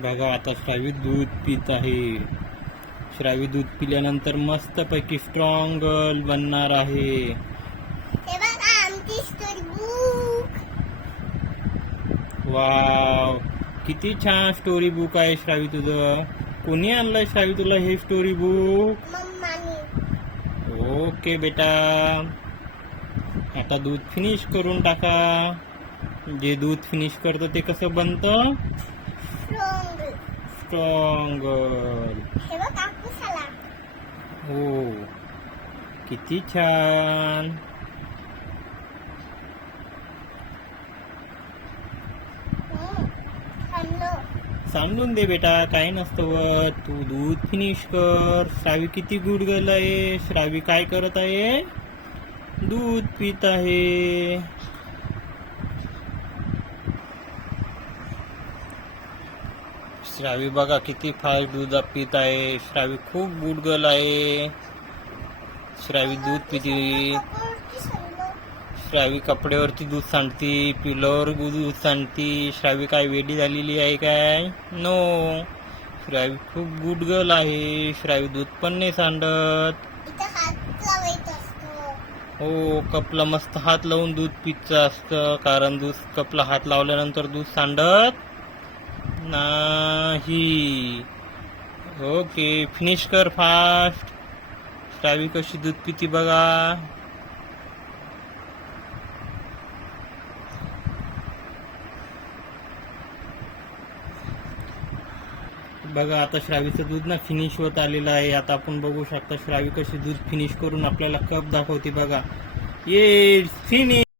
बघा आता श्रावी दूध पित आहे. श्रावी दूध पिल्यानंतर मस्तपैकी स्ट्रॉंग गर्ल बनणार आहे. हे बघा आमची स्टोरी बुक. वाव, किती छान स्टोरी बुक आहे श्रावी तुझं. कोणी आणलंय श्रावी तुला हे स्टोरी बुक? मम्माने. ओके बेटा, आता दूध फिनिश करून टाका. जे दूध फिनिश करतं ते कसं बनतं? स्ट्रॉंग. स्ट्रॉंग. हे बघ कापूस आला. हो, किती छान. खाल्लो. सांडून दे बेटा, काही नसतं व. तू दूध फिनिश कर. श्रावी किती गुड गर्ल आहे. श्रावी काय करत आहे? दूध पित आहे. श्रावी बघा किती फास्ट दूध पित आहे. श्रावी खूप गुड गर्ल आहे. श्रावी दूध पिते. कपड्यावरती सांडलो. श्रावी कपड्यावरती दूध सांडती, पिलोवर दूध सांडती. श्रावी काय वेडी झालेली आहे काय? नो, श्रावी खूप गुड गर्ल आहे. श्रावी दूध पण नाही सांडत. इथं हात लावायचा असतो. हो, कपला मस्त हात लावून दूध पितचं असतं, कारण दूध कपला हात लावल्यानंतर दूध सांडत नाही. ओके, फिनिश कर फास्ट. श्रावी कशी दूध पिती बघा. बघा आता श्रावीचं दूध ना फिनिश होत आलेलं आहे. आता आपण बघू शकता श्रावी कशी दूध फिनिश करून आपल्याला कप दाखवते बघा. ये फिनिश.